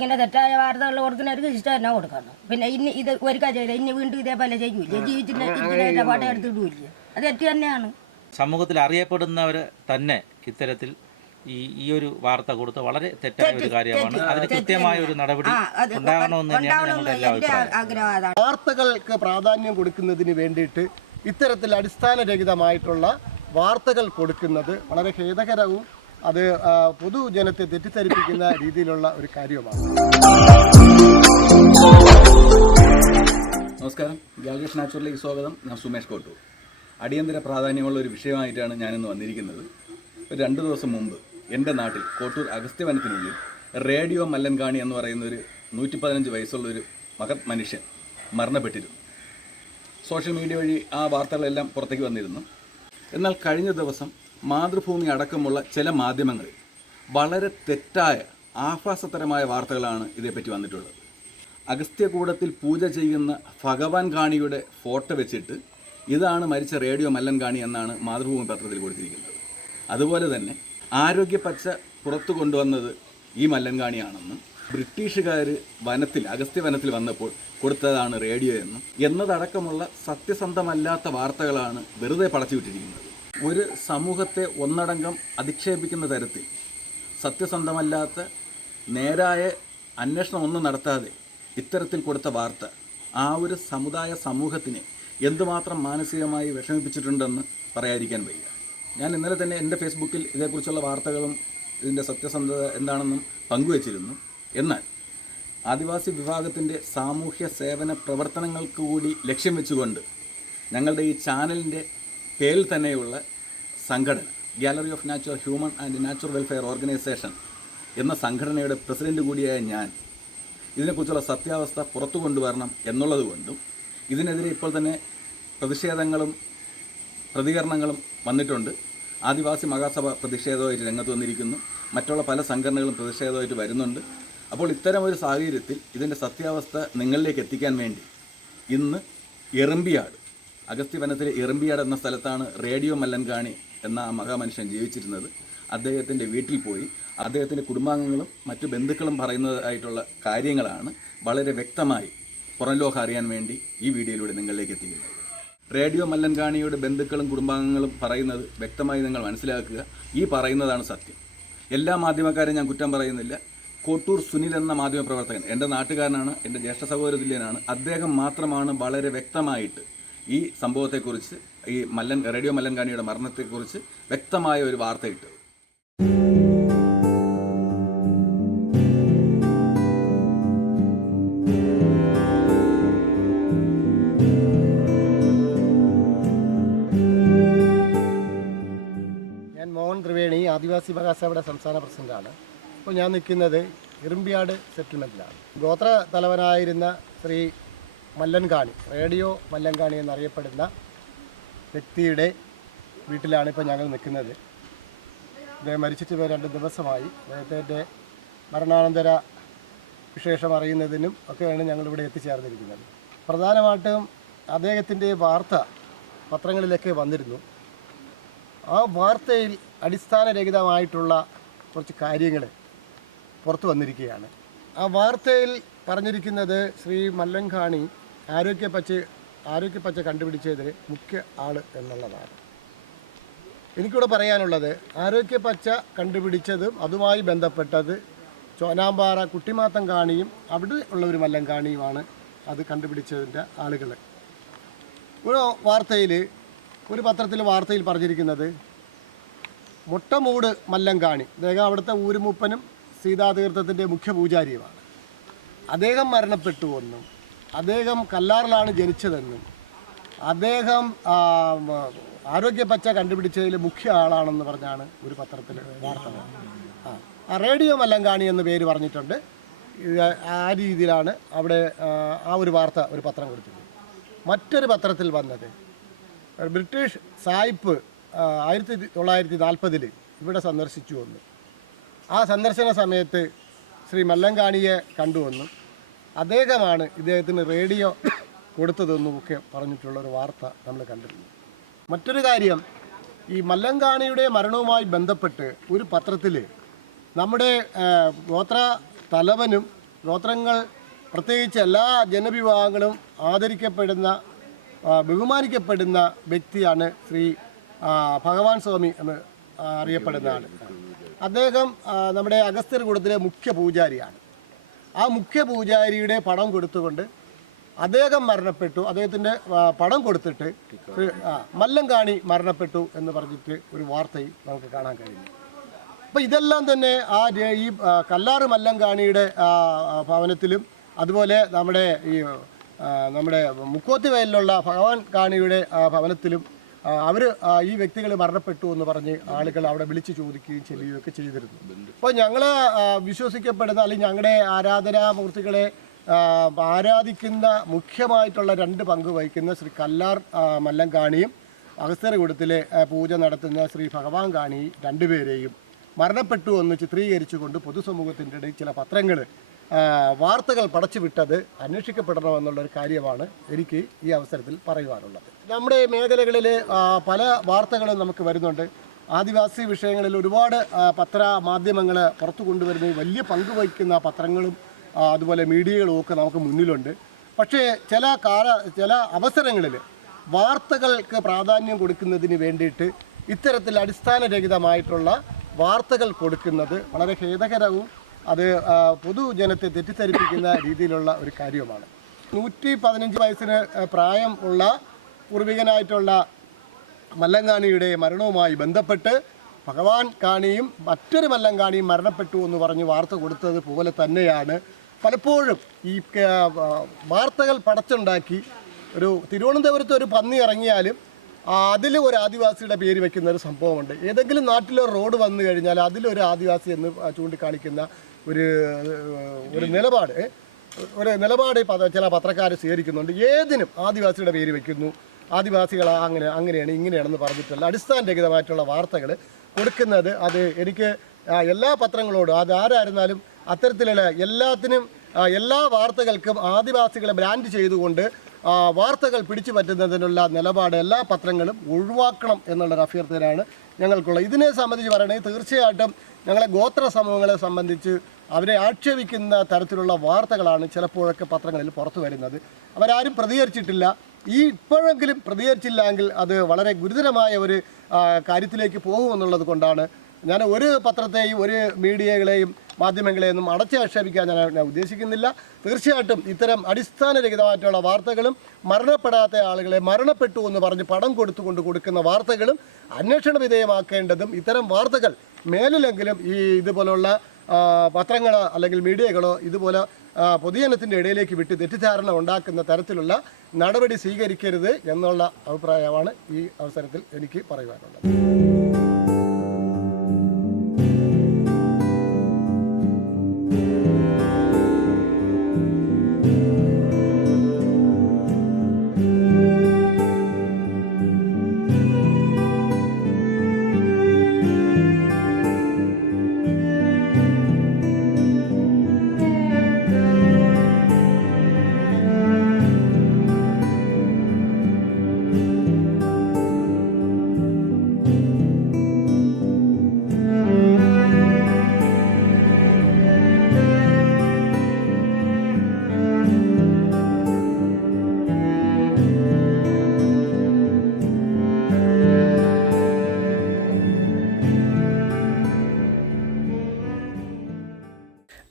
ഇങ്ങനെ തെറ്റായ വാർത്തകൾ കൊടുക്കുന്നവർക്ക് ഇഷ്ടം തന്നെ കൊടുക്കണം പിന്നെ ഇനി ഇത് ഒരു കാര്യം ഇനി വീണ്ടും ഇതേപോലെ ചെയ്യൂല ജീവിച്ചിട്ട് പാട്ട് എടുത്തിടൂല്ല? അത് തെറ്റ് തന്നെയാണ്. സമൂഹത്തിൽ അറിയപ്പെടുന്നവർ തന്നെ ഇത്തരത്തിൽ ഈ ഈ ഒരു വാർത്ത കൊടുത്ത് വളരെ തെറ്റായ ഒരു കാര്യമാണ്. അതിന് കൃത്യമായ ഒരു നടപടി ഉണ്ടാകണമെന്ന് തന്നെയാണ് ഞങ്ങളുടെ എല്ലാ വാർത്തകൾക്ക് പ്രാധാന്യം കൊടുക്കുന്നതിന് വേണ്ടിയിട്ട് ഇത്തരത്തിൽ അടിസ്ഥാനരഹിതമായിട്ടുള്ള വാർത്തകൾ കൊടുക്കുന്നത് വളരെ ഖേദകരവും അത് പൊതുജനത്തെ തെറ്റിദ്ധരിപ്പിക്കുന്ന രീതിയിലുള്ള ഒരു കാര്യമാണ് നമസ്കാരം. ഗാലറീസ് നാച്ചുറലിലേക്ക് സ്വാഗതം. ഞാൻ സുമേഷ് കോട്ടൂർ. അടിയന്തര പ്രാധാന്യമുള്ള ഒരു വിഷയമായിട്ടാണ് ഞാനിന്ന് വന്നിരിക്കുന്നത്. രണ്ട് ദിവസം മുമ്പ് എന്റെ നാട്ടിൽ കോട്ടൂർ അഗസ്ത്യവനത്തിനുള്ളിൽ റേഡിയോ മല്ലൻകാണി എന്ന് പറയുന്ന ഒരു നൂറ്റി പതിനഞ്ച് വയസ്സുള്ള ഒരു മഹത് മനുഷ്യൻ മരണപ്പെട്ടിരുന്നു. സോഷ്യൽ മീഡിയ വഴി ആ വാർത്തകളെല്ലാം പുറത്തേക്ക് വന്നിരുന്നു. എന്നാൽ കഴിഞ്ഞ ദിവസം മാതൃഭൂമി അടക്കമുള്ള ചില മാധ്യമങ്ങളിൽ വളരെ തെറ്റായ ആഭാസതരമായ വാർത്തകളാണ് ഇതേപ്പറ്റി വന്നിട്ടുള്ളത്. അഗസ്ത്യകൂടത്തിൽ പൂജ ചെയ്യുന്ന ഭഗവാൻ കാണിയുടെ ഫോട്ടോ വെച്ചിട്ട് ഇതാണ് മരിച്ച റേഡിയോ മല്ലൻ കാണി എന്നാണ് മാതൃഭൂമി പത്രത്തിൽ കൊടുത്തിരിക്കുന്നത്. അതുപോലെ തന്നെ ആരോഗ്യ പച്ച പുറത്തു കൊണ്ടുവന്നത് ഈ മല്ലൻ കാണിയാണെന്നും ബ്രിട്ടീഷുകാർ വനത്തിൽ അഗസ്ത്യ വനത്തിൽ വന്നപ്പോൾ കൊടുത്തതാണ് റേഡിയോ എന്നും എന്നതടക്കമുള്ള സത്യസന്ധമല്ലാത്ത വാർത്തകളാണ് വെറുതെ പടച്ചുവിട്ടിരിക്കുന്നത്. ഒരു സമൂഹത്തെ ഒന്നടങ്കം അധിക്ഷേപിക്കുന്ന തരത്തിൽ. സത്യസന്ധമല്ലാത്ത നേരായ അന്വേഷണം ഒന്നും നടത്താതെ ഇത്തരത്തിൽ കൊടുത്ത വാർത്ത ആ ഒരു സമുദായ സമൂഹത്തിനെ എന്തുമാത്രം മാനസികമായി വിഷമിപ്പിച്ചിട്ടുണ്ടെന്ന് പറയാതിരിക്കാൻ വയ്യ. ഞാൻ ഇന്നലെ തന്നെ എന്റെ ഫേസ്ബുക്കിൽ ഇതേക്കുറിച്ചുള്ള വാർത്തകളും ഇതിന്റെ സത്യസന്ധത എന്താണെന്നും പങ്കുവച്ചിരുന്നു. എന്നാൽ ആദിവാസി വിഭാഗത്തിന്റെ സാമൂഹ്യ സേവന പ്രവർത്തനങ്ങൾക്ക് കൂടി ലക്ഷ്യം വെച്ചുകൊണ്ട് ഞങ്ങളുടെ ഈ ചാനലിന്റെ പേരിൽ തന്നെയുള്ള സംഘടന gallery of natural human and natural welfare organization എന്ന സംഘടനയുടെ പ്രസിഡന്റ് കൂടിയായ ഞാൻ ഇതിനെക്കുറിച്ചുള്ള സത്യാവസ്ഥ പുറത്തു കൊണ്ടുവരണം എന്നുള്ളത് കൊണ്ടും ഇതിനെതിരെ ഇപ്പോൾ തന്നെ പ്രതിഷേധങ്ങളും പ്രതികരണങ്ങളും വന്നിട്ടുണ്ട്. ആദിവാസി മഹാസഭ പ്രതിഷേധമായിട്ട് രംഗത്ത് വന്നിരിക്കുന്നു. മറ്റുള്ള പല സംഘടനകളും പ്രതിഷേധമായിട്ട് വരുന്നുണ്ട്. അപ്പോൾ ഇത്തരം ഒരു സാഹചര്യത്തിൽ ഇതിന്റെ സത്യാവസ്ഥ നിങ്ങളിലേക്ക് എത്തിക്കാൻ വേണ്ടി ഇന്ന് എറുമ്പിയാട് അഗസ്ത്യ വനത്തിലെ എറുമ്പിയാട് എന്ന സ്ഥലത്താണ് റേഡിയോ മല്ലൻകാണി എന്ന മഹാമനുഷ്യൻ ജീവിച്ചിരുന്നത്. അദ്ദേഹത്തിന്റെ വീട്ടിൽ പോയി അദ്ദേഹത്തിന്റെ കുടുംബാംഗങ്ങളും മറ്റു ബന്ധുക്കളും പറയുന്നതായിട്ടുള്ള കാര്യങ്ങളാണ് വളരെ വ്യക്തമായി പുറം ലോകം അറിയാൻ വേണ്ടി ഈ വീഡിയോയിലൂടെ നിങ്ങളിലേക്ക് എത്തിക്കുന്നത്. റേഡിയോ മല്ലൻകാണിയുടെ ബന്ധുക്കളും കുടുംബാംഗങ്ങളും പറയുന്നത് വ്യക്തമായി നിങ്ങൾ മനസ്സിലാക്കുക. ഈ പറയുന്നതാണ് സത്യം. എല്ലാ മാധ്യമക്കാരും ഞാൻ കുറ്റം പറയുന്നില്ല. കോട്ടൂർ സുനിൽ എന്ന മാധ്യമപ്രവർത്തകൻ എന്റെ നാട്ടുകാരനാണ് എന്റെ ജ്യേഷ്ഠ സഹോദര തുല്യനാണ് അദ്ദേഹം മാത്രമാണ് വളരെ വ്യക്തമായിട്ട് ഈ സംഭവത്തെക്കുറിച്ച് ഈ മല്ലൻ റേഡിയോ മല്ലൻകാണിയുടെ മരണത്തെക്കുറിച്ച് വ്യക്തമായ ഒരു വാർത്ത ഇട്ടു. ഞാൻ മോഹൻ ത്രിവേണി ആദിവാസി മഹാസഭയുടെ സംസ്ഥാന പ്രസിഡന്റാണ്. ഇപ്പോൾ ഞാൻ നിൽക്കുന്നത് ഇറുമ്പിയാട് സെറ്റിൽമെന്റിലാണ് ഗോത്ര തലവനായിരുന്ന ശ്രീ മല്ലൻകാണി റേഡിയോ മല്ലൻകാണി എന്നറിയപ്പെടുന്ന വ്യക്തിയുടെ വീട്ടിലാണ് ഇപ്പോൾ ഞങ്ങൾ നിൽക്കുന്നത്. അദ്ദേഹം മരിച്ചിട്ട് ഇപ്പോൾ രണ്ട് ദിവസമായി. അദ്ദേഹത്തിന്റെ മരണാനന്തര വിശേഷം അറിയുന്നതിനും ഒക്കെയാണ് ഞങ്ങളിവിടെ എത്തിച്ചേർന്നിരിക്കുന്നത്. പ്രധാനമായിട്ടും അദ്ദേഹത്തിന്റെ വാർത്ത പത്രങ്ങളിലൊക്കെ വന്നിരുന്നു. ആ വാർത്തയിൽ അടിസ്ഥാനരഹിതമായിട്ടുള്ള കുറച്ച് കാര്യങ്ങൾ പുറത്തു വന്നിരിക്കുകയാണ്. ആ വാർത്തയിൽ പറഞ്ഞിരിക്കുന്നത് ശ്രീ മല്ലൻഖാണി ആരോഗ്യ പച്ച കണ്ടുപിടിച്ചതിൽ മുഖ്യ ആൾ എന്നുള്ളതാണ്. എനിക്കിവിടെ പറയാനുള്ളത് ആരോഗ്യ പച്ച കണ്ടുപിടിച്ചതും അതുമായി ബന്ധപ്പെട്ടത് ചോനാമ്പാറ കുട്ടിമാത്തം കാണിയും അവിടെ ഉള്ള ഒരു മല്ലൻകാണിയുമാണ് അത് കണ്ടുപിടിച്ചതിന്റെ ആളുകൾ ഒരു വാർത്തയിൽ ഒരു പത്രത്തിൽ വാർത്തയിൽ പറഞ്ഞിരിക്കുന്നത് മുട്ടമൂട് മല്ലങ്കാണി അദ്ദേഹം അവിടുത്തെ ഊരുമൂപ്പനും സീതാതീർത്ഥത്തിന്റെ മുഖ്യ പൂജാരിയുമാണ് അദ്ദേഹം മരണപ്പെട്ടു എന്നും അദ്ദേഹം കല്ലാറിലാണ് ജനിച്ചതെന്നും. അദ്ദേഹം ആരോഗ്യ പച്ച കണ്ടുപിടിച്ചതിൽ മുഖ്യ ആളാണെന്ന് പറഞ്ഞാണ് ഒരു പത്രത്തിൽ വാർത്ത. ആ റേഡിയോ മല്ലങ്കാണി എന്ന് പേര് പറഞ്ഞിട്ടുണ്ട്. ആ രീതിയിലാണ് അവിടെ ആ, ഒരു വാർത്ത ഒരു പത്രം കൊടുത്തത്. മറ്റൊരു പത്രത്തിൽ വന്നത് ബ്രിട്ടീഷ് സായിപ്പ് ആയിരത്തി തൊള്ളായിരത്തി നാൽപ്പതിൽ ഇവിടെ സന്ദർശിച്ചു വന്നു. ആ സന്ദർശന സമയത്ത് ശ്രീ മല്ലങ്കാണിയെ കണ്ടുവന്നു അദ്ദേഹമാണ് ഇദ്ദേഹത്തിന് റേഡിയോ കൊടുത്തതെന്നുമൊക്കെ പറഞ്ഞിട്ടുള്ള ഒരു വാർത്ത നമ്മൾ കണ്ടിരുന്നു. മറ്റൊരു കാര്യം ഈ മല്ലങ്കാണിയുടെ മരണവുമായി ബന്ധപ്പെട്ട് ഒരു പത്രത്തിൽ നമ്മുടെ ഗോത്ര തലവനും ഗോത്രങ്ങൾ പ്രത്യേകിച്ച് എല്ലാ ജനവിഭാഗങ്ങളും ആദരിക്കപ്പെടുന്ന ബഹുമാനിക്കപ്പെടുന്ന വ്യക്തിയാണ് ശ്രീ ഭഗവാൻ സ്വാമി എന്ന് അറിയപ്പെടുന്ന ആൾ അദ്ദേഹം നമ്മുടെ അഗസ്ത്യർ കൂടത്തിലെ മുഖ്യ പൂജാരിയാണ്. ആ മുഖ്യ പൂജാരിയുടെ പണം കൊടുത്തുകൊണ്ട് അദ്ദേഹം മരണപ്പെട്ടു. അദ്ദേഹത്തിന്റെ പണം കൊടുത്തിട്ട് മല്ലം കാണി മല്ലങ്കാണി മരണപ്പെട്ടു എന്ന് പറഞ്ഞിട്ട് ഒരു വാർത്തയും നമുക്ക് കാണാൻ കഴിയുന്നു. അപ്പോൾ ഇതെല്ലാം തന്നെ ആ ഈ കല്ലാറ് ആ, ഭവനത്തിലും അതുപോലെ നമ്മുടെ ഈ നമ്മുടെ മുക്കോത്തി വയലിലുള്ള ഭഗവാൻ കാണിയുടെ ഭവനത്തിലും അവർ ഈ വ്യക്തികൾ മരണപ്പെട്ടു എന്ന് പറഞ്ഞ് ആളുകൾ അവിടെ വിളിച്ചു ചോദിക്കുകയും ചെല്ലുകയൊക്കെ ചെയ്തിരുന്നു. അപ്പോൾ ഞങ്ങൾ വിശ്വസിക്കപ്പെടുന്ന അല്ലെങ്കിൽ ഞങ്ങളുടെ ആരാധനാമൂർത്തികളെ ആരാധിക്കുന്ന മുഖ്യമായിട്ടുള്ള രണ്ട് പങ്ക് വഹിക്കുന്ന ശ്രീ കല്ലാർ മല്ലങ്കാണിയും അഗസ്ത്യരകൂടത്തിലെ പൂജ നടത്തുന്ന ശ്രീ ഭഗവാൻ കാണി രണ്ടുപേരെയും മരണപ്പെട്ടു എന്ന് ചിത്രീകരിച്ചുകൊണ്ട് പൊതുസമൂഹത്തിന്റെ ഇടയിൽ ചില പത്രങ്ങൾ വാർത്തകൾ പടച്ചുവിട്ടത് അന്വേഷിക്കപ്പെടണമെന്നുള്ള ഒരു കാര്യമാണ് എനിക്ക് ഈ അവസരത്തിൽ പറയുവാനുള്ളത്. നമ്മുടെ മേഖലകളിൽ പല വാർത്തകളും നമുക്ക് വരുന്നുണ്ട്. ആദിവാസി വിഷയങ്ങളിൽ ഒരുപാട് പത്ര മാധ്യമങ്ങൾ പുറത്തു കൊണ്ടുവരുന്ന വലിയ പങ്ക് വഹിക്കുന്ന പത്രങ്ങളും അതുപോലെ മീഡിയകളും ഒക്കെ നമുക്ക് മുന്നിലുണ്ട്. പക്ഷേ ചില കാല ചില അവസരങ്ങളിൽ വാർത്തകൾക്ക് പ്രാധാന്യം കൊടുക്കുന്നതിന് വേണ്ടിയിട്ട് ഇത്തരത്തിൽ അടിസ്ഥാനരഹിതമായിട്ടുള്ള വാർത്തകൾ കൊടുക്കുന്നത് വളരെ ഖേദകരവും അത് പൊതുജനത്തെ തെറ്റിദ്ധരിപ്പിക്കുന്ന രീതിയിലുള്ള ഒരു കാര്യമാണ് നൂറ്റി പതിനഞ്ച് വയസ്സിന് പ്രായം ഉള്ള പൂർവികനായിട്ടുള്ള മല്ലങ്കാണിയുടെ മരണവുമായി ബന്ധപ്പെട്ട് ഭഗവാൻ കാണിയും മറ്റൊരു മല്ലങ്കാണിയും മരണപ്പെട്ടു എന്ന് പറഞ്ഞ് വാർത്ത കൊടുത്തത് പോലെ തന്നെയാണ്. പലപ്പോഴും ഈ വാർത്തകൾ പടച്ചുണ്ടാക്കി ഒരു തിരുവനന്തപുരത്ത് ഒരു പന്നി ഇറങ്ങിയാലും അതിൽ ഒരു ആദിവാസിയുടെ പേര് വെക്കുന്ന ഒരു സംഭവമുണ്ട്. ഏതെങ്കിലും നാട്ടിലൊരു റോഡ് വന്നു കഴിഞ്ഞാൽ അതിലൊരു ആദിവാസി എന്ന് ചൂണ്ടിക്കാണിക്കുന്ന ഒരു ഒരു നിലപാട് ഒരു നിലപാട് ചില പത്രക്കാർ സ്വീകരിക്കുന്നുണ്ട്. ഏതിനും ആദിവാസിയുടെ പേര് വയ്ക്കുന്നു ആദിവാസികൾ അങ്ങനെ അങ്ങനെയാണ് ഇങ്ങനെയാണെന്ന് പറഞ്ഞിട്ടുള്ള അടിസ്ഥാനരഹിതമായിട്ടുള്ള വാർത്തകൾ കൊടുക്കുന്നത് അത് എനിക്ക് എല്ലാ പത്രങ്ങളോടും അത് ആരായിരുന്നാലും അത്തരത്തിലുള്ള എല്ലാത്തിനും എല്ലാ വാർത്തകൾക്കും ആദിവാസികളെ ബ്രാൻഡ് ചെയ്തുകൊണ്ട് വാർത്തകൾ പിടിച്ചു പറ്റുന്നതിനുള്ള നിലപാട് എല്ലാ പത്രങ്ങളും ഒഴിവാക്കണം എന്നുള്ളൊരു അഭ്യർത്ഥനയാണ് ഞങ്ങൾക്കുള്ളത്. ഇതിനെ സംബന്ധിച്ച് പറയണമെങ്കിൽ തീർച്ചയായിട്ടും ഞങ്ങളെ ഗോത്ര സമൂഹങ്ങളെ സംബന്ധിച്ച് അവരെ ആക്ഷേപിക്കുന്ന തരത്തിലുള്ള വാർത്തകളാണ് ചിലപ്പോഴൊക്കെ പത്രങ്ങളിൽ പുറത്തു വരുന്നത്. അവരാരും പ്രതികരിച്ചിട്ടില്ല. ഈ ഇപ്പോഴെങ്കിലും പ്രതികരിച്ചില്ല എങ്കിൽ അത് വളരെ ഗുരുതരമായ ഒരു കാര്യത്തിലേക്ക് പോകുമെന്നുള്ളത് കൊണ്ടാണ് ഞാൻ ഒരു പത്രത്തെയും ഒരു മീഡിയകളെയും മാധ്യമങ്ങളെയൊന്നും അടച്ചാക്ഷേപിക്കാൻ ഞാൻ ഞാൻ ഉദ്ദേശിക്കുന്നില്ല. തീർച്ചയായിട്ടും ഇത്തരം അടിസ്ഥാനരഹിതമായിട്ടുള്ള വാർത്തകളും മരണപ്പെടാത്ത ആളുകളെ മരണപ്പെട്ടു എന്ന് പറഞ്ഞ് പടം കൊടുത്തുകൊണ്ട് കൊടുക്കുന്ന വാർത്തകളും അന്വേഷണ വിധേയമാക്കേണ്ടതും ഇത്തരം വാർത്തകൾ മേലിലെങ്കിലും ഈ ഇതുപോലുള്ള പത്രങ്ങളോ അല്ലെങ്കിൽ മീഡിയകളോ ഇതുപോലെ പൊതുജനത്തിന്റെ ഇടയിലേക്ക് വിട്ട് തെറ്റിദ്ധാരണ ഉണ്ടാക്കുന്ന തരത്തിലുള്ള നടപടി സ്വീകരിക്കരുത് എന്നുള്ള അഭിപ്രായമാണ് ഈ അവസരത്തിൽ എനിക്ക് പറയുവാനുള്ളത്.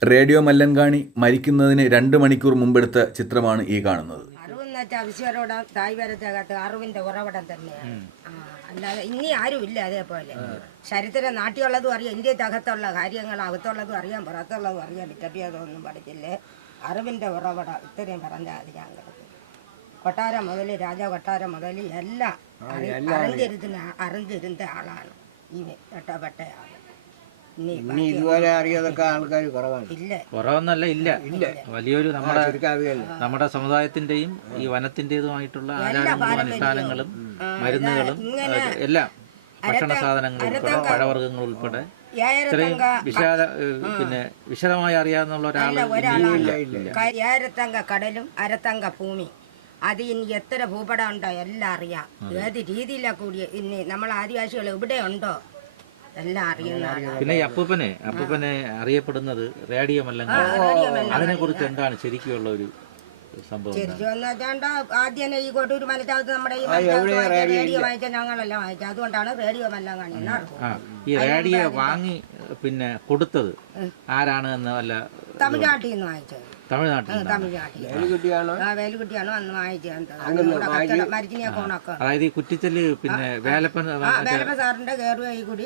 റേഡിയോ മല്ലൻകാണി മരിക്കുന്നതിന് രണ്ട് മണിക്കൂർ മുമ്പെടുത്ത ചിത്രമാണ് ഈ കാണുന്നത്. വെച്ചാൽ വിശ്വരോട തായ് വരത്തകത്ത് അറിവിന്റെ ഉറവിടം തന്നെയാണ് അല്ലാതെ ഇനി ആരും ഇല്ല അതേപോലെ. ചരിത്രം നാട്ടിലുള്ളതും അറിയാം ഇന്ത്യക്കകത്തുള്ള കാര്യങ്ങൾ അകത്തുള്ളതും അറിയാം പുറത്തുള്ളതും അറിയാം വിദ്യാഭ്യാസമൊന്നും പഠിച്ചില്ലേ. അറിവിന്റെ ഉറവിടം ഇത്രയും പറഞ്ഞാൽ അത് ഞാൻ കിടക്കും കൊട്ടാരം മുതൽ രാജ കൊട്ടാരം മുതൽ എല്ലാം അറി- അറിഞ്ഞിരുന്ന അറിഞ്ഞിരുന്ന ആളാണ് ഈ രട്ടപ്പെട്ട ആൾ ഇനി ഇതുവരെ അറിയാതൊക്കെ ആൾക്കാർ കുറവാണ്. ഇല്ല. കുറവൊന്നല്ല ഇല്ല. വലിയൊരു നമ്മുടെ നമ്മുടെ സമുദായത്തിന്റെയും ഈ വനത്തിന്റേതുമായിട്ടുള്ള ആചാരങ്ങളും അനുഷ്ഠാനങ്ങളും മരുന്നുകളും എല്ലാം ഭക്ഷണ സാധനങ്ങൾ ഉൾപ്പെടെ പഴവർഗങ്ങൾ ഉൾപ്പെടെ. ഇത്രയും വിശാല പിന്നെ വിശദമായി അറിയാവുന്ന ഒരാൾ ഏരത്തങ്ക കടലും അരത്തങ്ക ഭൂമി. അത് ഇനി എത്ര ഭൂപടം ഉണ്ടോ എല്ലാം അറിയാം. ഏത് രീതിയിലാണ് കൂടിയ ഇനി നമ്മൾ ആദിവാസികൾ എവിടെ ഉണ്ടോ എല്ലാം അറിയുന്നതാണ് പിന്നെ ഈ അപ്പൂപ്പനെ അപ്പൂപ്പനെ അറിയപ്പെടുന്നത് റേഡിയോ മല്ലങ്ങാണ് അതിനെ കുറിച്ച് എന്താണ് ശരിക്കുള്ള ഒരു സംഭവം? ശരിക്കും എന്ന് ആദ്യം ഈ കൊട്ടൂർ മലച്ചാവത്ത് നമ്മുടെ ഈ മലച്ചാവത്ത് റേഡിയോ വായിച്ച ഞങ്ങളെല്ലാം വായിച്ചത് അതുകൊണ്ടാണ് റേഡിയോ മല്ലങ്ങാണി എന്ന് ആ ഈ റേഡിയോ വാങ്ങി പിന്നെ കൊടുത്തത് ആരാണ് എന്ന് വല്ല തമിഴ്നാട്ടിൽ നിന്ന് വായിച്ചത്. അതായത് ഈ കുറ്റിച്ചൽ പിന്നെ വേലപ്പൻ വേലപ്പ സാറിന്റെ കൂടി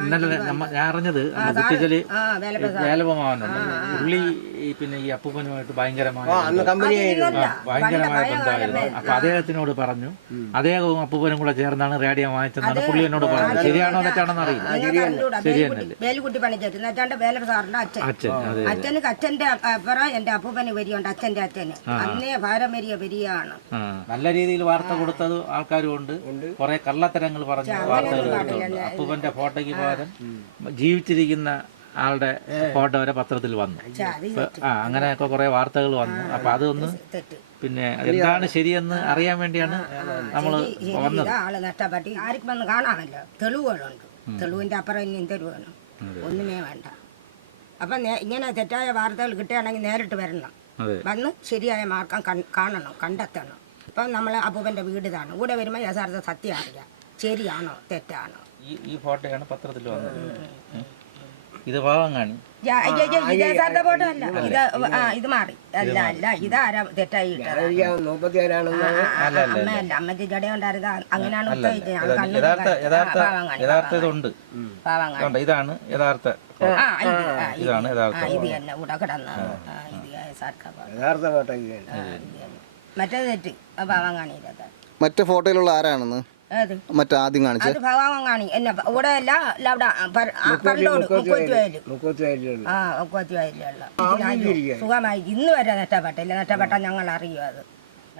ഇന്നലെ ഞാൻ അറിഞ്ഞത് കുറ്റിച്ചൽ ആ വേലപ്പ സാർ വേലപമാവനുണ്ട് പുള്ളി ഈ പിന്നെ ഈ അപ്പൂപ്പനുമായിട്ട് ഭയങ്കരമായ അന്ന് കമ്പനി ഇന്നല്ല. ഭയങ്കരമായ ബന്ധമായിരുന്നു. അപ്പൊ അദ്ദേഹത്തിനോട് പറഞ്ഞു അദ്ദേഹവും അപ്പൂപ്പനും കൂടെ ചേർന്നാണ് റേഡിയോ വാങ്ങിച്ചെന്നാണ് പുള്ളി എന്നോട് പറഞ്ഞത്. ശരിയാണോ തെറ്റാണെന്ന് അറിയില്ല. ശരിയല്ലേ? അച്ഛൻ. അച്ഛന്റെ അപ്പുറം എന്റെ അപ്പൂപ്പന് വരിയുണ്ട് അച്ഛന്റെ അച്ഛന്. അന്നേ പാരമ്പര്യ വരികയാണ്. ആ, നല്ല രീതിയിൽ വാർത്ത കൊടുത്തത് ആൾക്കാരും ഉണ്ട്. കുറെ കള്ളത്തരങ്ങൾ പറഞ്ഞ വാർത്തകൾ അപ്പൂപ്പന്റെ ഫോട്ടോയ്ക്ക് പകരം ജീവിച്ചിരിക്കുന്ന ആളുടെ ഫോട്ടോ വരെ പത്രത്തിൽ വന്നു. ആ അങ്ങനെയൊക്കെ കുറെ വാർത്തകൾ വന്നു. അപ്പൊ അതൊന്ന് തെറ്റ് പിന്നെ എന്താണ് ശരിയെന്ന് അറിയാൻ വേണ്ടിയാണ് നമ്മൾ വന്നത്. ആൾ നഷ്ടപ്പെട്ട്. ആർക്കും വന്ന് കാണാമല്ലോ തെളിവുകളുണ്ട്. തെളിവിന്റെ അപ്പുറം തരുവാണ് ഒന്നുമേ വേണ്ട. അപ്പൊ ഇങ്ങനെ തെറ്റായ വാർത്തകൾ കിട്ടുകയാണെങ്കിൽ നേരിട്ട് വരണം. അതെ. വന്ന് ശരിയായ മാർഗം കാണണം കണ്ടെത്തണം. ഇപ്പം നമ്മൾ അപ്പൂപ്പന്റെ വീട് ഇതാണ്. ഇവിടെ വരുമ്പോൾ യഥാർത്ഥ സത്യം അറിയാം. ശരിയാണോ തെറ്റാണോ? ഈ ഈ ഫോട്ടോയാണ് പത്രത്തിൽ വന്നത്. ഇത് അയ്യ, അയ്യ, ഇത് യഥാർത്ഥ ഫോട്ടോ അല്ല. ഇത് ആ ഇത് മാറി. അല്ല അല്ല ഇതാരാ തെറ്റായി അമ്മയല്ല ജട ഉണ്ടായിരുന്ന. അങ്ങനെയാണ് യഥാർത്ഥ. യഥാർത്ഥ പാവം കാണി, യഥാർത്ഥ പാവം കാണി. പാവം കാണി. ഇതാണ് യഥാർത്ഥ ഫോട്ടോ. ആ, ആ, ഇതാണ് യഥാർത്ഥ ഇത് തന്നെ ഇവിടെ കിടന്ന്. തന്നെ. തെറ്റ് പാവം മറ്റേ ഫോട്ടോയിലുള്ള ആരാണെന്ന്? ഏത്? മറ്റേ ആദ്യം കാണിച്ച. അത് ഭഗവാൻ കാണി. എന്നെ പ- ഇവിടെ അല്ല അല്ല അവിടെ ആ, പര- മുക്കോത്തുവയൽ ആ മുക്കോത്തുവയലുള്ള സുഖമായി. ഇന്ന് വരെ നഷ്ടപ്പെട്ടില്ല നഷ്ടപ്പെട്ട ഞങ്ങൾ അറിയും അത്.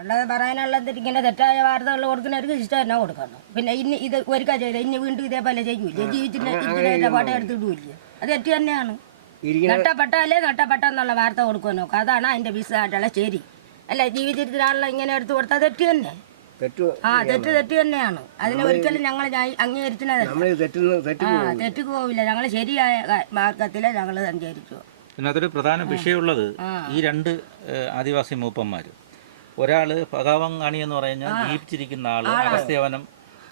ഉള്ളത് പറയാനുള്ളത് ഇങ്ങനെ തെറ്റായ വാർത്തകൾ കൊടുക്കുന്നവർക്ക് ഇഷ്ടം തന്നെ കൊടുക്കണം പിന്നെ ഇനി ഇത് ഒരുക്കാ ചെയ്ത ഇനി വീണ്ടും ഇതേപോലെ ചെയ്യൂല്ലേ? ജീവിച്ചിട്ട് ഇതിന്റെ പാട്ട് എടുത്തിടൂല്ലേ? അത് തെറ്റ് തന്നെയാണ്. നട്ടപ്പെട്ടാലേ നട്ടപ്പെട്ടെന്നുള്ള വാർത്ത കൊടുക്കാൻ നോക്കുക അതാണ് അതിന്റെ വിശദമായിട്ടുള്ള ശരി. അല്ല ജീവിതത്തിലാണല്ലോ ഇങ്ങനെ എടുത്തു കൊടുത്താൽ തെറ്റ് തന്നെ. തെറ്റു ആ തെറ്റ് തെറ്റ് തന്നെയാണ്. അതിനെ ഒരിക്കലും ഞങ്ങൾ അംഗീകരിച്ചില്ല. നമ്മൾ തെറ്റുന്ന തെറ്റ് പോവില്ല. ഞങ്ങൾ ശരിയായ മാർഗത്തിൽ ഞങ്ങൾ സഞ്ചരിച്ചു. പിന്നെ അതൊരു പ്രധാന വിഷയമുള്ളത് ഈ രണ്ട് ആദിവാസി മൂപ്പന്മാര്. ഒരാൾ ഭഗവങ്ങാണി എന്ന് പറഞ്ഞാൽ ജീവിച്ചിരിക്കുന്ന ആൾ അഗസ്ത്യവനം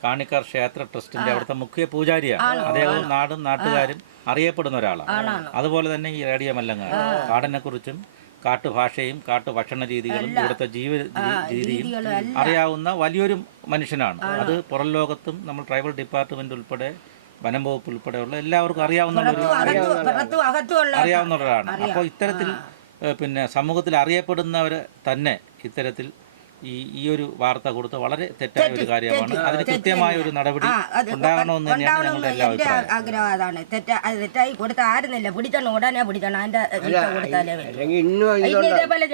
കാണിക്കാർ ക്ഷേത്ര ട്രസ്റ്റിന്റെ അവിടുത്തെ മുഖ്യ പൂജാരിയാണ്. അദ്ദേഹവും നാടും നാട്ടുകാരും അറിയപ്പെടുന്ന ഒരാളാണ്. അതുപോലെ തന്നെ ഈ റേഡിയോ മല്ലങ്ങൾ കാടിനെ കുറിച്ചും കാട്ടുഭാഷയും കാട്ടുഭക്ഷണ രീതികളും ഇവിടുത്തെ ജീവ രീതിയും അറിയാവുന്ന വലിയൊരു മനുഷ്യനാണ്. അത് പുറം ലോകത്തും നമ്മൾ ട്രൈബൽ ഡിപ്പാർട്ട്മെന്റ് ഉൾപ്പെടെ വനം വകുപ്പ് ഉൾപ്പെടെയുള്ള എല്ലാവർക്കും അറിയാവുന്ന ഒരു ഒരാളാണ്. അപ്പോൾ ഇത്തരത്തിൽ പിന്നെ സമൂഹത്തിൽ അറിയപ്പെടുന്നവരെ തന്നെ ഇത്തരത്തിൽ ഈ ഈ ഒരു വാർത്ത കൊടുത്ത വളരെ തെറ്റായ ഒരു കാര്യമാണ്. അതിന് കൃത്യമായ ഒരു നടപടി ഉണ്ടാകണമെന്ന് തന്നെയാണ് ഞങ്ങളുടെ ഉണ്ടാവണമെന്ന് എല്ലാ ആഗ്രഹം അതാണ്. തെറ്റായി കൊടുത്ത ആരുന്നില്ല. പിടിച്ചോണം ഉടനെ പിടിച്ചോണം അതിന്റെ കൊടുത്താലേ ഇതേപോലെ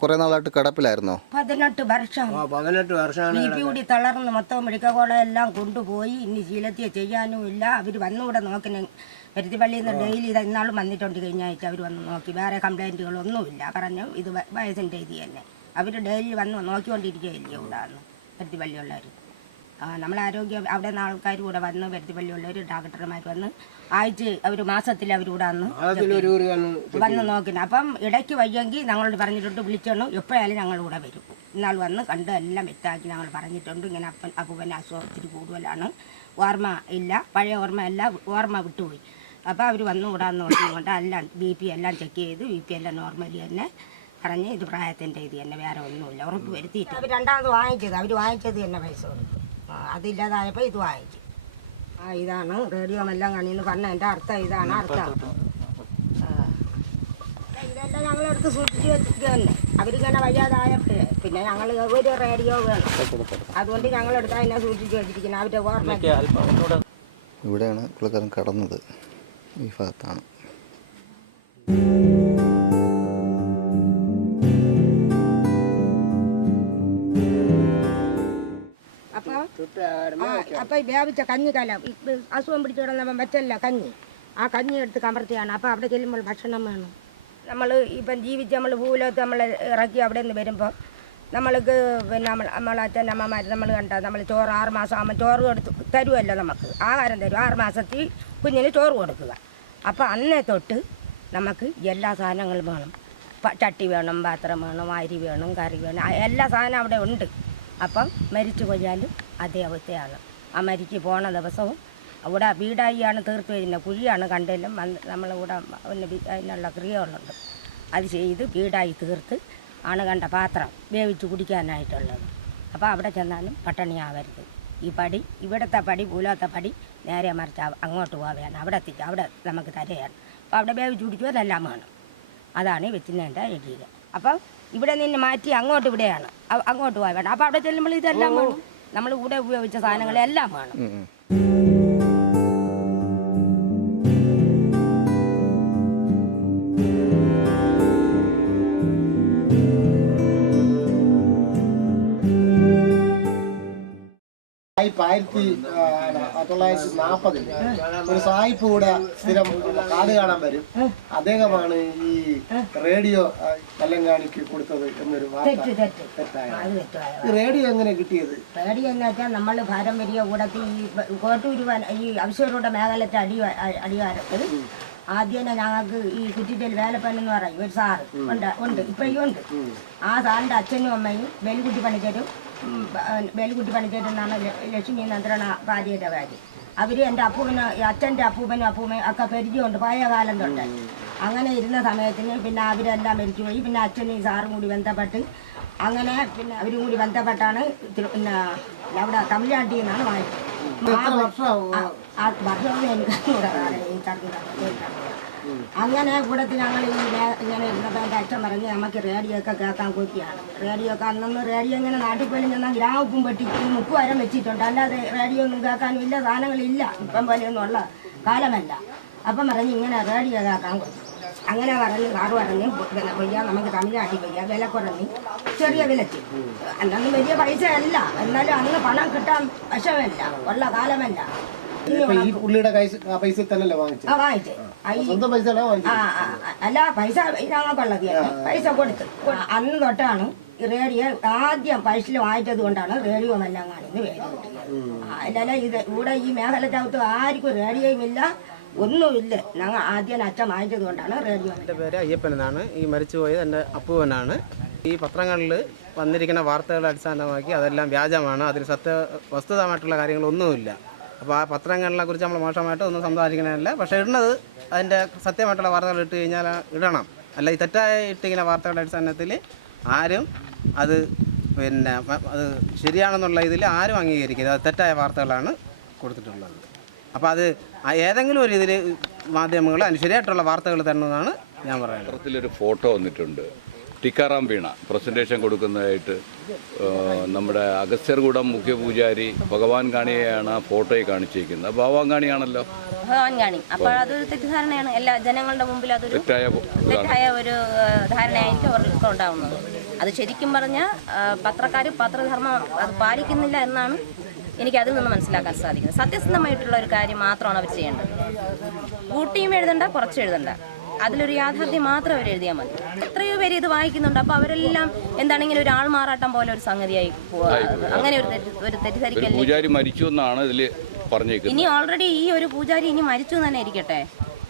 കുറെ നാളായിട്ട് കിടപ്പിലായിരുന്നോ? പതിനെട്ട് വർഷം. ആ പതിനെട്ട് വർഷം കൂടി തളർന്ന് മൊത്തം മെഡിക്കൽ കോളേജ് എല്ലാം കൊണ്ടുപോയി. ഇനി ശീലത്തിയെ ചെയ്യാനും ഇല്ല. അവർ വന്നുകൂടെ നോക്കിനെ പരുത്തിപ്പള്ളിയിൽ നിന്ന് ഡെയിലി ഇതെന്നാളും ഇന്നാളും വന്നിട്ടുണ്ട് കഴിഞ്ഞ ആഴ്ച. അവർ വന്ന് നോക്കി. വേറെ കംപ്ലൈന്റുകളൊന്നുമില്ല പറഞ്ഞു ഇത് വയസ്സിന്റെ ഇത് തന്നെ. അവർ ഡെയിലി വന്ന് നോക്കിക്കൊണ്ടിരിക്കുകയല്ലേ ഉണ്ടായിരുന്നു പരുത്തിപ്പള്ളിയുള്ളവർ ആ നമ്മളെ ആരോഗ്യ അവിടെ നിന്ന് ആൾക്കാർ കൂടെ വന്ന് പരുത്തിപ്പള്ളിയുള്ളവർ ഡോക്ടർമാർ വന്ന് ആഴ്ച അവർ മാസത്തിൽ അവർ മാസത്തിലൊരു വന്ന് വന്ന് നോക്കുന്നത് അപ്പം ഇടയ്ക്ക് വയ്യെങ്കിൽ ഞങ്ങളോട് പറഞ്ഞിട്ടുണ്ട് വിളിച്ചോണം എപ്പോഴായാലും കൂടെ വരും. ഇന്നാൾ വന്ന് കണ്ട് എല്ലാം വ്യക്തമാക്കി ഞങ്ങൾ പറഞ്ഞിട്ടുണ്ട്. ഇങ്ങനെ അപ്പൻ അപ്പൂപ്പന്റെ അസുഖം ഒത്തിരി കൂടുതലാണ്. ഓർമ്മ ഇല്ല. പഴയ ഓർമ്മ അല്ല. ഓർമ്മ വിട്ടുപോയി. അപ്പോൾ അവർ വന്ന് കൂടാന്ന് നോക്കിക്കൊണ്ട് എല്ലാം ബി പി എല്ലാം ചെക്ക് ചെയ്ത് ബി പി എല്ലാം നോർമലി തന്നെ പറഞ്ഞ് ഇത് പ്രായത്തിന്റെ ഇത് തന്നെ വേറെ ഒന്നുമില്ല. ഉറപ്പ് വരുത്തിയിട്ട്. അവർ രണ്ടാമത് വാങ്ങിച്ചത്. അവർ വാങ്ങിച്ചത് തന്നെ പൈസ കൊടുത്തു. ആ, അതില്ലാതായപ്പോൾ ഇത് വാങ്ങിച്ചു. ആ ഇതാണ് റേഡിയോ എല്ലാം കണിയെന്ന് പറഞ്ഞ എന്റെ അർത്ഥം. ഇതാണ് അർത്ഥം. ഇതെല്ലാം ഞങ്ങളെടുത്ത് സൂക്ഷിച്ച് വെച്ചിട്ട് തന്നെ. അവരിങ്ങനെ വയ്യാതായപ്പോഴേ പിന്നെ ഞങ്ങൾ ഒരു റേഡിയോ വേണം. അതുകൊണ്ട് ഞങ്ങളെടുത്ത് അതിനെ സൂക്ഷിച്ച് വെച്ചിരിക്കുന്നത് അവരുടെ ഓർമ്മ ഇവിടെയാണ് പുള്ളിക്കാരൻ കടന്നത്. ഈ ഭാഗത്താണ്. അപ്പോൾ വേവിച്ച കഞ്ഞി കലം. അസുഖം പിടിച്ചു കിടന്നവൻ വെച്ചല്ല കഞ്ഞി. ആ കഞ്ഞി എടുത്ത് കമർത്തിയാണ്. അപ്പോൾ അവിടെ ചെല്ലുമ്പോൾ ഭക്ഷണം വേണം. നമ്മൾ ഇപ്പം ജീവിച്ച് നമ്മൾ ഭൂലോകത്ത് നമ്മൾ ഇറക്കി അവിടെ നിന്ന് വരുമ്പോൾ നമ്മൾക്ക് പിന്നെ നമ്മൾ നമ്മളെ അച്ഛൻ അമ്മമാർ നമ്മൾ കണ്ട നമ്മൾ ചോറ് ആറ് മാസം ആകുമ്പോൾ ചോറ് കൊടുത്ത് തരുമല്ലോ നമുക്ക്. ആഹാരം തരും. ആറ് മാസത്തിൽ കുഞ്ഞിന് ചോറ് കൊടുക്കുക. അപ്പോൾ അന്നേ തൊട്ട് നമുക്ക് എല്ലാ സാധനങ്ങളും വേണം. ചട്ടി വേണം പാത്രം വേണം അരി വേണം കറി വേണം. എല്ലാ സാധനം അവിടെ ഉണ്ട്. അപ്പം മരിച്ചു പോയാലും അതേ അവസ്ഥയാണ്. ആ മരിക്ക് പോണ ദിവസവും അവിടെ വീടായിയാണ് തീർത്ത് വരുന്നത് കുഴിയാണ് കണ്ടെല്ലാം വന്ന് നമ്മളിവിടെ പിന്നെ അതിനുള്ള ക്രിയകളുണ്ട്. അത് ചെയ്ത് വീടായി തീർത്ത് ആണ് കണ്ട പാത്രം വേവിച്ച് കുടിക്കാനായിട്ടുള്ളത്. അപ്പോൾ അവിടെ ചെന്നാലും പട്ടണിയാവരുത്. ഈ പടി ഇവിടുത്തെ പടി പൂലാത്ത പടി നേരെ മറിച്ച് അങ്ങോട്ട് പോവുകയാണ് അവിടെ എത്തിച്ച് അവിടെ നമുക്ക് തരുകയാണ് അപ്പോൾ അവിടെ വേവിച്ച് കുടിക്കുക അതെല്ലാം വേണം. അതാണ് ഈ വെച്ചിനേന്റെ ഐഡിയ അപ്പം ഇവിടെ നിന്ന് മാറ്റി അങ്ങോട്ട് ഇവിടെയാണ്. അങ്ങോട്ട് പോകാൻ വേണം അപ്പോൾ അവിടെ ചെല്ലുമ്പോൾ ഇതെല്ലാം വേണം. നമ്മൾ കൂടെ ഉപയോഗിച്ച സാധനങ്ങളെല്ലാം വേണം. ആയിരത്തി തൊള്ളായിരത്തി നാൽപ്പതിൽ ഒരു സായിപ്പ് കൂടെ സ്ഥിരം കാട് കാണാൻ വരും. അദ്ദേഹമാണ് ഈ റേഡിയോ കല്ലങ്കാണിക്ക് കൊടുത്തത് എന്നൊരു വാർത്ത റേഡിയോ എങ്ങനെ കിട്ടിയത്? റേഡിയോ എന്ന് വെച്ചാൽ നമ്മൾ പാരമ്പര്യ കൂടത്തിൽ ഈ കോട്ടൂരു ഈ അവശ്യരുടെ മേഖലത്തെ അടി അടിവാരത്തിൽ ആദ്യം ഞങ്ങൾക്ക് ഈ കുറ്റിറ്റൽ വേലപ്പൻ എന്ന് പറയും ഒരു സാറ്. ഉണ്ട് ഉണ്ട് ഇപ്പോഴും ഉണ്ട്. ആ സാറിന്റെ അച്ഛനും അമ്മയും വേലുകുട്ടി പണിക്കരും വേലുകുട്ടി പണിക്കരും എന്നാണ് ലക്ഷ്മി നന്ദ്രണ ഭാര്യയുടെ കാര്യം അവർ എന്റെ അപ്പൂപ്പന് അച്ഛന്റെ അപ്പൂപ്പനും അപ്പൂമ്മയും ഒക്കെ പരിചയമുണ്ട് പഴയ കാലം തൊട്ട്. അങ്ങനെ ഇരുന്ന സമയത്തിന് പിന്നെ അവരെല്ലാം മരിച്ചുപോയി. പിന്നെ അച്ഛനും സാറും കൂടി ബന്ധപ്പെട്ട് അങ്ങനെ പിന്നെ അവരും കൂടി ബന്ധപ്പെട്ടാണ് പിന്നെ അവിടെ തമിഴ്നാട്ടിൽ നിന്നാണ് വാങ്ങിച്ചത് ആ വർഷമാവും? ആ- ആ അങ്ങനെ കൂടത്തിൽ ഞങ്ങൾ ഈ ഇങ്ങനെ ഇരുന്നപ്പോൾ എന്റെ അച്ഛൻ പറഞ്ഞ് നമുക്ക് റേഡിയോ ഒക്കെ കേൾക്കാൻ കൂട്ടിയാണ്. റേഡിയോ ഒക്കെ അന്നൊന്നും റേഡിയോ ഇങ്ങനെ നാട്ടിൽ പോലും ചെന്നാൽ ഗ്രാമപ്പും പെട്ടി ഈ മുക്ക് വരം വെച്ചിട്ടുണ്ട്. അല്ലാതെ റേഡിയോ ഒന്നും കേൾക്കാനും ഇല്ല സാധനങ്ങളില്ല. ഇപ്പം പോലെയൊന്നും ഉള്ള കാലമല്ല. അപ്പം പറഞ്ഞ് ഇങ്ങനെ റേഡിയോ കേൾക്കാൻ കൊത്തി അങ്ങനെ പറഞ്ഞ് സാറ് പറഞ്ഞ് വയ്യ നമുക്ക് തമിഴ്നാട്ടിൽ വയ്യ വില കുറഞ്ഞ് ചെറിയ വിലക്ക് അന്നൊന്നും വലിയ പൈസ അല്ല എന്നാലും അന്ന് പണം കിട്ടാൻ വശമല്ല. ഉള്ള കാലമല്ല. ഈ പുള്ളിയുടെ പൈസ തന്നെയല്ലേ വാങ്ങിച്ചത്? ആ വാങ്ങിച്ചേ ആ വാങ്ങിച്ചത്. അല്ല പൈസ ഞങ്ങൾക്കുള്ളത്. പൈസ കൊടുത്ത്. അന്ന് തൊട്ടാണ് റേഡിയോ ആദ്യം പൈസ വാങ്ങിച്ചത് കൊണ്ടാണ് റേഡിയോ എല്ലാം കാണുന്നത് അല്ലല്ല ഇത് ഇവിടെ ഈ മേഖലക്കകത്ത് ആർക്കും റേഡിയോയും ഇല്ല ഒന്നുമില്ല. ഞങ്ങൾ ആദ്യം അച്ഛൻ വാങ്ങിച്ചത് കൊണ്ടാണ് റേഡിയോ എന്റെ പേര് അയ്യപ്പൻ എന്നാണ് ഈ മരിച്ചുപോയത് എന്റെ അപ്പുവനാണ്. ഈ പത്രങ്ങളിൽ വന്നിരിക്കുന്ന വാർത്തകളെ അടിസ്ഥാനമാക്കി അതെല്ലാം വ്യാജമാണ്. അതിൽ സത്യ വസ്തുതമായിട്ടുള്ള കാര്യങ്ങളൊന്നുമില്ല. അപ്പോൾ ആ പത്രങ്ങളെ കുറിച്ച് നമ്മൾ മോശമായിട്ട് ഒന്നും സംസാരിക്കണമല്ല പക്ഷേ ഇടുന്നത് അതിന്റെ സത്യമായിട്ടുള്ള വാർത്തകൾ ഇട്ട് കഴിഞ്ഞാൽ ഇടണം. അല്ല ഈ തെറ്റായി ഇട്ടിങ്ങനെ വാർത്തകളുടെ അടിസ്ഥാനത്തിൽ ആരും അത് പിന്നെ അത് ശരിയാണെന്നുള്ള ഇതിൽ ആരും അംഗീകരിക്കരുത്. അത് തെറ്റായ വാർത്തകളാണ് കൊടുത്തിട്ടുള്ളത്. അപ്പോൾ അത് ഏതെങ്കിലും ഒരു ഇതിൽ മാധ്യമങ്ങൾ ശരിയായിട്ടുള്ള വാർത്തകൾ തരണമെന്നാണ് ഞാൻ പറയുന്നത്. ഫോട്ടോ വന്നിട്ടുണ്ട്. ടിക്കാറാം വീണ പ്രസന്റേഷൻ കൊടുക്കുന്നതായിട്ട് നമ്മുടെ അഗസ്ത്യർകൂടം മുഖ്യ പൂജാരി ഭഗവാൻ കാണിയെയാണ് ആ ഫോട്ടോയിൽ കാണിച്ചിരിക്കുന്നത്. ഭഗവാൻ കാണിയാണല്ലോ ഭഗവാൻ കാണി അപ്പോൾ അതൊരു തെറ്റിദ്ധാരണയാണ് എല്ലാ ജനങ്ങളുടെ മുമ്പിൽ അതൊരു തെറ്റായ തെറ്റായ ഒരു ധാരണയായിരിക്കും അവർക്ക് ഉണ്ടാവുന്നത്. അത് ശരിക്കും പറഞ്ഞാൽ പത്രക്കാർ പത്രധർമ്മം അത് പാലിക്കുന്നില്ല എന്നാണ് എനിക്ക് അതിൽ നിന്ന് മനസ്സിലാക്കാൻ സാധിക്കുന്നത്. സത്യസന്ധമായിട്ടുള്ള ഒരു കാര്യം മാത്രമാണ് അവർ ചെയ്യേണ്ടത്. കൂട്ടിയും എഴുതണ്ട കുറച്ച് എഴുതണ്ട. അതിലൊരു യാഥാർത്ഥ്യം മാത്രം അവർ എഴുതിയാൽ മതി. എത്രയോ പേര് ഇത് വായിക്കുന്നുണ്ട്. അപ്പോൾ അവരെല്ലാം എന്താണ് ഇങ്ങനെ ഒരു ആൾമാറാട്ടം പോലെ ഒരു സംഗതിയായി. അങ്ങനെ ഒരു ഒരു തെറ്റിദ്ധരിക്കല്ലേ? പൂജാരി മരിച്ചു എന്നാണ് ഇതിൽ പറഞ്ഞേക്കുന്നത്. ഇനി ഓൾറെഡി ഈ ഒരു പൂജാരി ഇനി മരിച്ചു എന്ന് തന്നെ ഇരിക്കട്ടെ.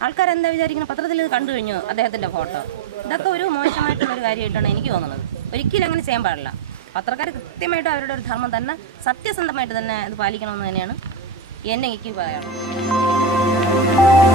ആൾക്കാർ എന്താ വിചാരിക്കുന്നത്? പത്രത്തിൽ ഇത് കണ്ടു കഴിഞ്ഞു അദ്ദേഹത്തിന്റെ ഫോട്ടോ. ഇതൊക്കെ ഒരു മോശമായിട്ടുള്ള ഒരു കാര്യമായിട്ടാണ് എനിക്ക് തോന്നുന്നത്. ഒരിക്കലും അങ്ങനെ ചെയ്യാൻ പാടില്ല. പത്രക്കാർ കൃത്യമായിട്ട് അവരുടെ ഒരു ധർമ്മം തന്നെ സത്യസന്ധമായിട്ട് തന്നെ അത് പാലിക്കണമെന്ന് തന്നെയാണ് എന്നെ എനിക്ക് പറയാനുള്ളത്.